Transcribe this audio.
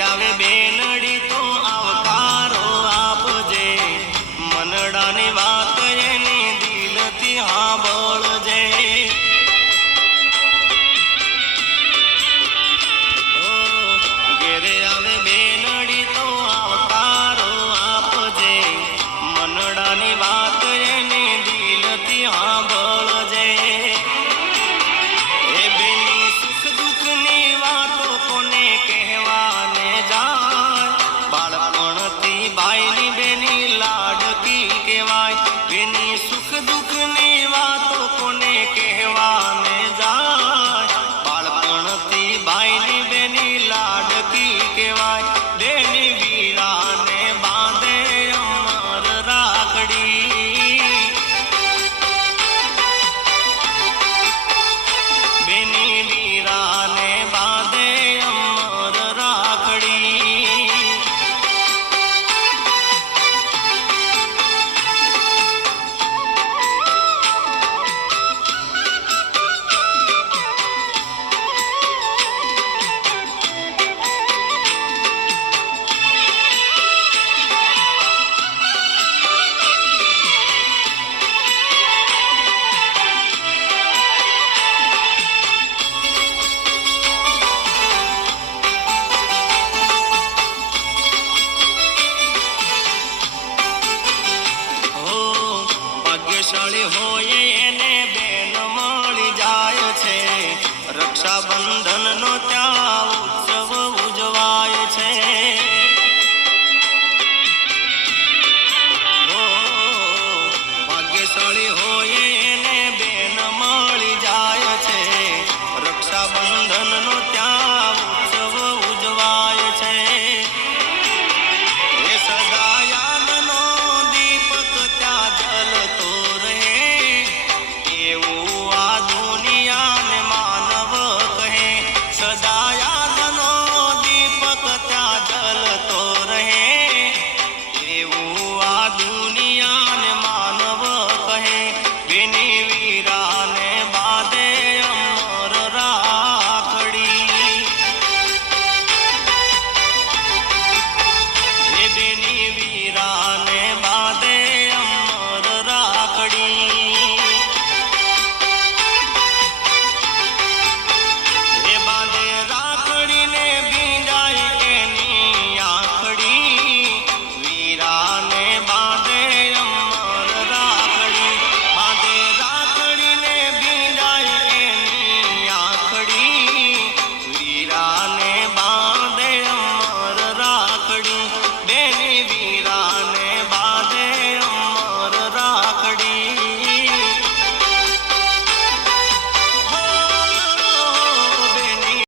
આવે બેનડી તો આવકારો આપજે, મનડાની વાત એની દિલથી સાંભળજે. ઘેરે આવે બેનડી તો આવકારો આપજે, મનડાની વાત એની દિલથી સાંભળજે. એ બેની સુખ દુઃખની વાતો કોને કહેવાને જાય, બાળપણથી ભાઈની બેની લાડકી કહેવાય. બેની સુખ દુઃખની વાતો કોને કહેવાને જાય, બાળપણથી ભાઈની બેની લાડકી કહેવાય. બેની વીરાને બાંધે અમર રાખડી, બેની વીરાને બાંધે અમર રાખડી. ભાગ્યશાળી હોય એને બેન મળી જાય છે, રક્ષાબંધનનો ત્યાં ઉત્સવ ઉજવાય છે. ભાગ્યશાળી હોય એને બેન મળી જાય છે, રક્ષાબંધનનો ત્યાં ઉત્સવ ઉજવાય છે. એ સદા યાદનો દીપક ત્યાં જલતો રહે, એવું આ દુનિયાને માનવ કહે. સદા યાદનો દીપક ત્યાં જલતો રહે, એવું આ દુનિયાને માનવ કહે. બેની વીરાને બાંધે અમર રાખડી, એ બેની વીરાને બાંધે અમર રાખડી. એ બાંધે રાખડીને ભીંજાય એની આંખડી, વીરાને બાંધે અમર રાખડી. બાંધે રાખડીને ભીંજાય એની આંખડી, વીરાને બાંધે અમર રાખડી. બેની